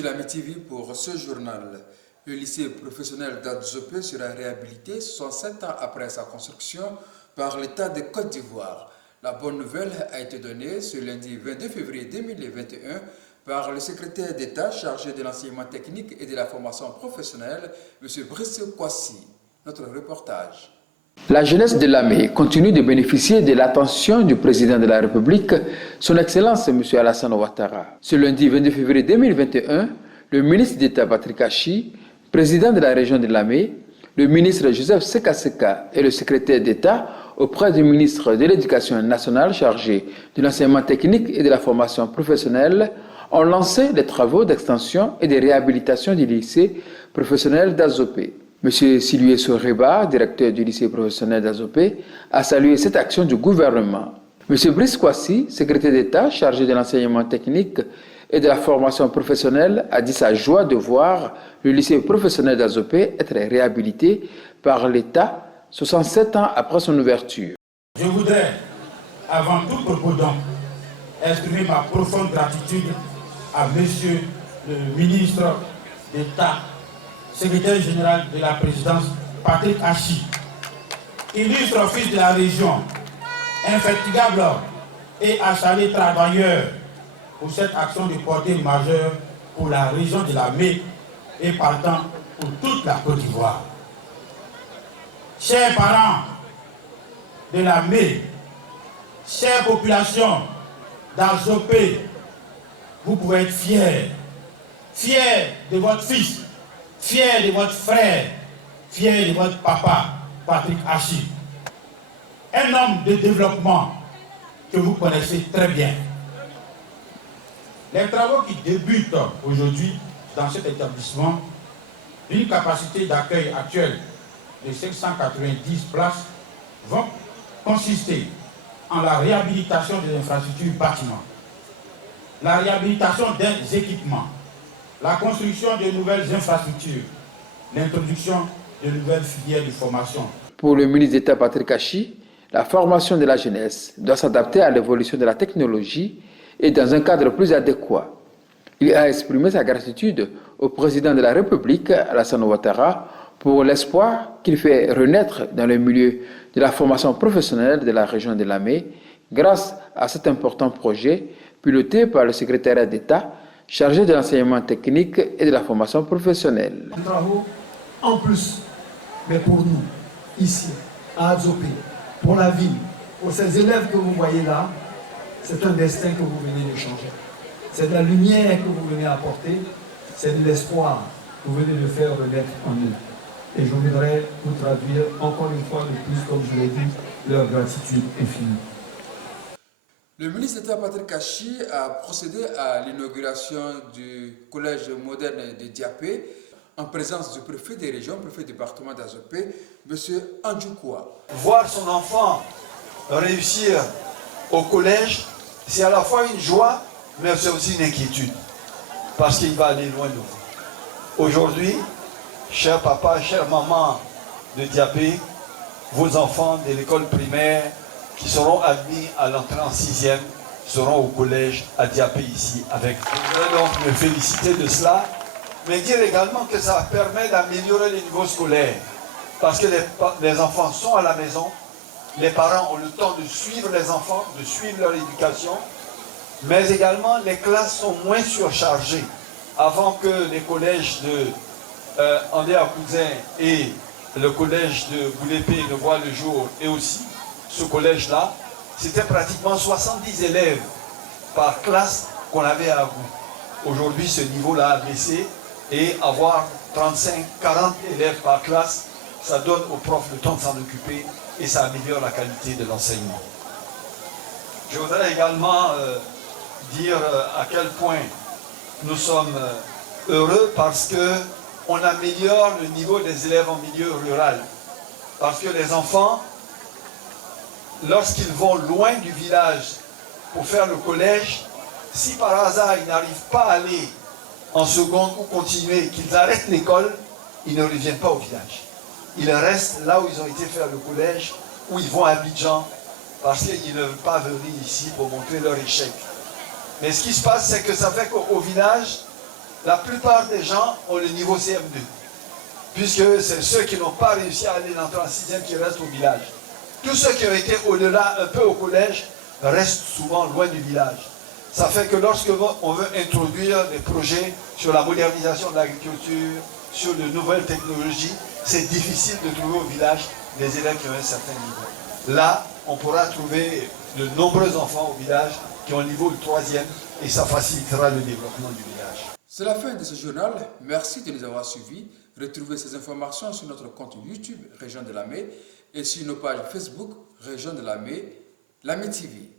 sur la MTV pour ce journal. Le lycée professionnel d'Adzopé sera réhabilité 67 ans après sa construction par l'État de Côte d'Ivoire. La bonne nouvelle a été donnée ce lundi 22 février 2021 par le secrétaire d'État chargé de l'enseignement technique et de la formation professionnelle, M. Brice Kwasi. Notre reportage. La jeunesse de Lamé continue de bénéficier de l'attention du président de la République, son Excellence M. Alassane Ouattara. Ce lundi 22 février 2021, le ministre d'État Patrick Achi, président de la région de Lamé, le ministre Joseph Sekaseka et le secrétaire d'État auprès du ministre de l'Éducation nationale chargé de l'enseignement technique et de la formation professionnelle ont lancé les travaux d'extension et de réhabilitation du lycée professionnel d'Adzopé. M. Silué Soreba, directeur du lycée professionnel d'Adzopé, a salué cette action du gouvernement. M. Brice Kwasi, secrétaire d'État chargé de l'enseignement technique et de la formation professionnelle, a dit sa joie de voir le lycée professionnel d'Adzopé être réhabilité par l'État 67 ans après son ouverture. Je voudrais, avant tout propos donc, exprimer ma profonde gratitude à M. le ministre d'État, secrétaire général de la présidence, Patrick Achi, illustre fils de la région, infatigable et acharné travailleur pour cette action de portée majeure pour la région de Lamé et partant pour toute la Côte d'Ivoire. Chers parents de Lamé, chère population d'Adzopé, vous pouvez être fiers de votre fils, fiers de votre frère, fiers de votre papa, Patrick Achi. Un homme de développement que vous connaissez très bien. Les travaux qui débutent aujourd'hui dans cet établissement, d'une capacité d'accueil actuelle de 590 places, vont consister en la réhabilitation des infrastructures bâtiments, la réhabilitation des équipements, la construction de nouvelles infrastructures, l'introduction de nouvelles filières de formation. Pour le ministre d'État Patrick Achi, la formation de la jeunesse doit s'adapter à l'évolution de la technologie et dans un cadre plus adéquat. Il a exprimé sa gratitude au président de la République, Alassane Ouattara, pour l'espoir qu'il fait renaître dans le milieu de la formation professionnelle de la région de Lamé grâce à cet important projet piloté par le secrétariat d'État chargé de l'enseignement technique et de la formation professionnelle. Des travaux en plus, mais pour nous, ici, à Adzopé, pour la ville, pour ces élèves que vous voyez là, c'est un destin que vous venez de changer. C'est de la lumière que vous venez apporter, c'est de l'espoir que vous venez de faire renaître en eux. Et je voudrais vous traduire encore une fois de plus, comme je l'ai dit, leur gratitude infinie. Le ministre d'État Patrick Achi a procédé à l'inauguration du collège moderne de Diapé en présence du préfet des régions, préfet du département d'Adzopé, M. Andjoukoua. Voir son enfant réussir au collège, c'est à la fois une joie, mais c'est aussi une inquiétude, parce qu'il va aller loin de vous. Aujourd'hui, cher papa, chère maman de Diapé, vos enfants de l'école primaire qui seront admis à l'entrée en 6e seront au collège à Diapé ici avec vous. Je voudrais donc me féliciter de cela, mais dire également que ça permet d'améliorer les niveaux scolaires, parce que les enfants sont à la maison, les parents ont le temps de suivre les enfants, de suivre leur éducation, mais également les classes sont moins surchargées. Avant que les collèges de André Cousin et le collège de Boulépé ne voient le jour, et aussi ce collège-là, c'était pratiquement 70 élèves par classe qu'on avait à bout. Aujourd'hui, ce niveau-là a baissé et avoir 35, 40 élèves par classe, ça donne aux profs le temps de s'en occuper et ça améliore la qualité de l'enseignement. Je voudrais également dire à quel point nous sommes heureux parce qu'on améliore le niveau des élèves en milieu rural. Parce que les enfants, lorsqu'ils vont loin du village pour faire le collège, si par hasard ils n'arrivent pas à aller en seconde ou continuer, qu'ils arrêtent l'école, ils ne reviennent pas au village. Ils restent là où ils ont été faire le collège, où ils vont à Abidjan, parce qu'ils ne veulent pas venir ici pour montrer leur échec. Mais ce qui se passe, c'est que ça fait qu'au village, La plupart des gens ont le niveau CM2, puisque c'est ceux qui n'ont pas réussi à aller dans la 6e qui restent au village. Tous ceux qui ont été au-delà, un peu au collège, restent souvent loin du village. Ça fait que lorsque on veut introduire des projets sur la modernisation de l'agriculture, sur de nouvelles technologies, c'est difficile de trouver au village des élèves qui ont un certain niveau. Là, on pourra trouver de nombreux enfants au village qui ont le niveau de 3e et ça facilitera le développement du village. C'est la fin de ce journal. Merci de nous avoir suivis. Retrouvez ces informations sur notre compte YouTube Région de Lamé et sur nos pages Facebook Région de Lamé, Lamé TV.